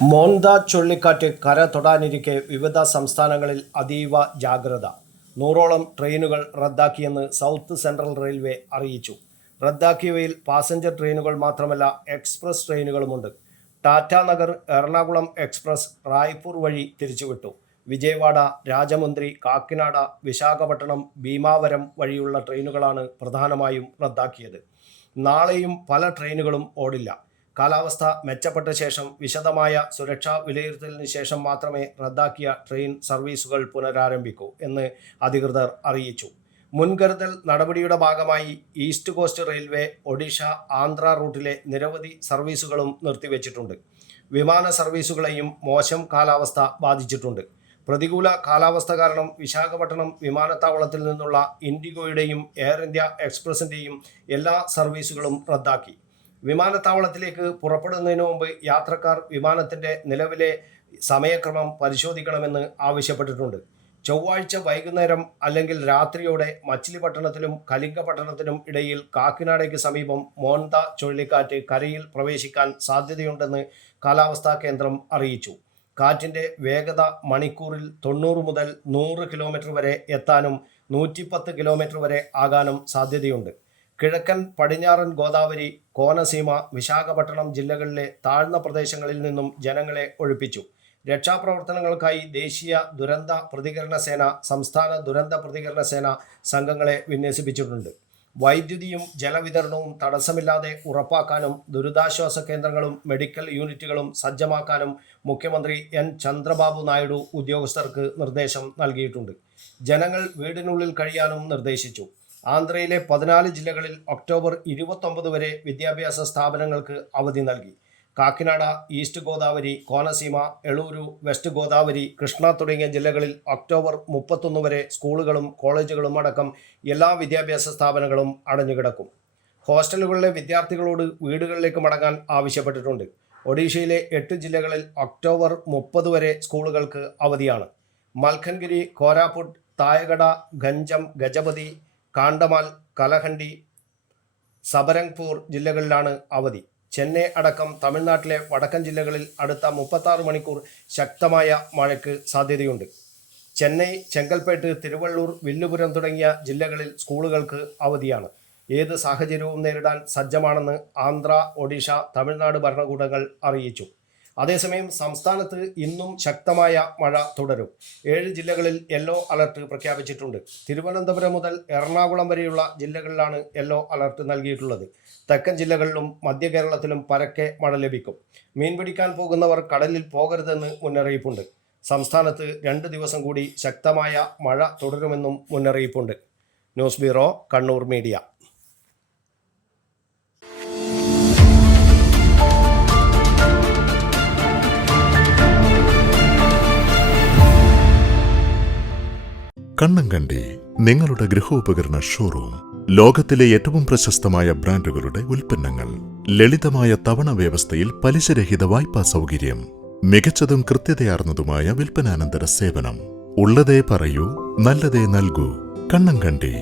മോന്ത ചുഴലിക്കാറ്റ് കര തൊടാനിരിക്കെ വിവിധ സംസ്ഥാനങ്ങളിൽ അതീവ ജാഗ്രത. 100ഓളം ട്രെയിനുകൾ റദ്ദാക്കിയെന്ന് സൗത്ത് സെൻട്രൽ റെയിൽവേ അറിയിച്ചു. റദ്ദാക്കിയവയിൽ പാസഞ്ചർ ട്രെയിനുകൾ മാത്രമല്ല എക്സ്പ്രസ് ട്രെയിനുകളുമുണ്ട്. ടാറ്റാനഗർ എറണാകുളം എക്സ്പ്രസ് റായ്പൂർ വഴി തിരിച്ചുവിട്ടു. വിജയവാഡ, രാജമുന്ദ്രി, കാക്കിനാഡ, വിശാഖപട്ടണം, ഭീമാവരം വഴിയുള്ള ട്രെയിനുകളാണ് പ്രധാനമായും റദ്ദാക്കിയത്. നാളെയും പല ട്രെയിനുകളും ഓടില്ല. കാലാവസ്ഥ മെച്ചപ്പെട്ട ശേഷം വിശദമായ സുരക്ഷാ വിലയിരുത്തലിന് ശേഷം മാത്രമേ റദ്ദാക്കിയ ട്രെയിൻ സർവീസുകൾ പുനരാരംഭിക്കൂ എന്ന് അധികൃതർ അറിയിച്ചു. മുൻകരുതൽ നടപടിയുടെ ഭാഗമായി east coast railway Odisha, Andhra റൂട്ടിലെ നിരവധി സർവീസുകളും നിർത്തിവെച്ചിട്ടുണ്ട്. വിമാന സർവീസുകളെയും മോശം കാലാവസ്ഥ ബാധിച്ചിട്ടുണ്ട്. പ്രതികൂല കാലാവസ്ഥ കാരണം വിശാഖപട്ടണം വിമാനത്താവളത്തിൽ നിന്നുള്ള ഇൻഡിഗോയുടെയും എയർ ഇന്ത്യ എക്സ്പ്രസിൻ്റെയും എല്ലാ സർവീസുകളും റദ്ദാക്കി. വിമാനത്താവളത്തിലേക്ക് പുറപ്പെടുന്നതിന് മുമ്പ് യാത്രക്കാർ വിമാനത്തിൻ്റെ നിലവിലെ സമയക്രമം പരിശോധിക്കണമെന്ന് ആവശ്യപ്പെട്ടിട്ടുണ്ട്. ചൊവ്വാഴ്ച വൈകുന്നേരം അല്ലെങ്കിൽ രാത്രിയോടെ മച്ചിലിപട്ടണത്തിനും കലിംഗപട്ടണത്തിനും ഇടയിൽ കാക്കിനാടയ്ക്ക് സമീപം മോന്ത ചുഴലിക്കാറ്റ് കരയിൽ പ്രവേശിക്കാൻ സാധ്യതയുണ്ടെന്ന് കാലാവസ്ഥാ കേന്ദ്രം അറിയിച്ചു. കാറ്റിൻ്റെ വേഗത മണിക്കൂറിൽ 90 മുതൽ 100 കിലോമീറ്റർ വരെ എത്താനും 110 കിലോമീറ്റർ വരെ ആകാനും സാധ്യതയുണ്ട്. കിഴക്കൻ പടിഞ്ഞാറൻ ഗോദാവരി, കോനസീമ, വിശാഖപട്ടണം ജില്ലകളിലെ താഴ്ന്ന പ്രദേശങ്ങളിൽ നിന്നും ജനങ്ങളെ ഒഴിപ്പിച്ചു. രക്ഷാപ്രവർത്തനങ്ങൾക്കായി ദേശീയ ദുരന്ത പ്രതികരണ സേന, സംസ്ഥാന ദുരന്ത പ്രതികരണ സേന സംഘങ്ങളെ വിന്യസിപ്പിച്ചിട്ടുണ്ട്. വൈദ്യുതിയും ജലവിതരണവും തടസ്സമില്ലാതെ ഉറപ്പാക്കാനും ദുരിതാശ്വാസ കേന്ദ്രങ്ങളും മെഡിക്കൽ യൂണിറ്റുകളും സജ്ജമാക്കാനും മുഖ്യമന്ത്രി എൻ ചന്ദ്രബാബു നായിഡു ഉദ്യോഗസ്ഥർക്ക് നിർദ്ദേശം നൽകിയിട്ടുണ്ട്. ജനങ്ങൾ വീടിനുള്ളിൽ കഴിയാനും നിർദ്ദേശിച്ചു. ആന്ധ്രയിലെ 14 ജില്ലകളിൽ ഒക്ടോബർ 29 വരെ വിദ്യാഭ്യാസ സ്ഥാപനങ്ങൾക്ക് അവധി നൽകി. കാക്കിനാഡ, ഈസ്റ്റ് ഗോദാവരി, കോനസീമ, എളൂരു, വെസ്റ്റ് ഗോദാവരി, കൃഷ്ണ തുടങ്ങിയ ജില്ലകളിൽ ഒക്ടോബർ 31 വരെ സ്കൂളുകളും കോളേജുകളും അടക്കം എല്ലാ വിദ്യാഭ്യാസ സ്ഥാപനങ്ങളും അടഞ്ഞുകിടക്കും. ഹോസ്റ്റലുകളിലെ വിദ്യാർത്ഥികളോട് വീടുകളിലേക്ക് മടങ്ങാൻ ആവശ്യപ്പെട്ടിട്ടുണ്ട്. ഒഡീഷയിലെ 8 ജില്ലകളിൽ ഒക്ടോബർ 30 വരെ സ്കൂളുകൾക്ക് അവധിയാണ്. മൽക്കൻഗിരി, കോരാപുട്ട്, തായഗഡ, ഗഞ്ചം, ഗജപതി, കാണ്ടമാൽ, കലഹണ്ടി, സബരംഗ്പൂർ ജില്ലകളിലാണ് അവധി. ചെന്നൈ അടക്കം തമിഴ്നാട്ടിലെ വടക്കൻ ജില്ലകളിൽ അടുത്ത 36 മണിക്കൂർ ശക്തമായ മഴയ്ക്ക് സാധ്യതയുണ്ട്. ചെന്നൈ, ചെങ്കൽപ്പേട്ട്, തിരുവള്ളൂർ, വില്ലുപുരം തുടങ്ങിയ ജില്ലകളിൽ സ്കൂളുകൾക്ക് അവധിയാണ്. ഏത് സാഹചര്യവും നേരിടാൻ സജ്ജമാണെന്ന് ആന്ധ്ര, ഒഡീഷ, തമിഴ്നാട് ഭരണകൂടങ്ങൾ അറിയിച്ചു. അതേസമയം സംസ്ഥാനത്ത് ഇന്നും ശക്തമായ മഴ തുടരും. 7 ജില്ലകളിൽ യെല്ലോ അലർട്ട് പ്രഖ്യാപിച്ചിട്ടുണ്ട്. തിരുവനന്തപുരം മുതൽ എറണാകുളം വരെയുള്ള ജില്ലകളിലാണ് യെല്ലോ അലർട്ട് നൽകിയിട്ടുള്ളത്. തെക്കൻ ജില്ലകളിലും മധ്യ കേരളത്തിലും പരക്കെ മഴ ലഭിക്കും. മീൻ പിടിക്കാൻ പോകുന്നവർ കടലിൽ പോകരുതെന്ന് മുന്നറിയിപ്പുണ്ട്. സംസ്ഥാനത്ത് 2 ദിവസം കൂടി ശക്തമായ മഴ തുടരുമെന്നും മുന്നറിയിപ്പുണ്ട്. News bureau, Kannur media. Kannankandi നിങ്ങളുടെ ഗൃഹോപകരണ ഷോറൂം. ലോകത്തിലെ ഏറ്റവും പ്രശസ്തമായ ബ്രാൻഡുകളുടെ ഉൽപ്പന്നങ്ങൾ, ലളിതമായ തവണ വ്യവസ്ഥയിൽ പലിശരഹിത വായ്പാ സൗകര്യം, മികച്ചതും കൃത്യതയാർന്നതുമായ വിൽപ്പനാനന്തര സേവനം. ഉള്ളതേ പറയൂ, നല്ലതേ നൽകൂ. കണ്ണങ്കണ്ടി.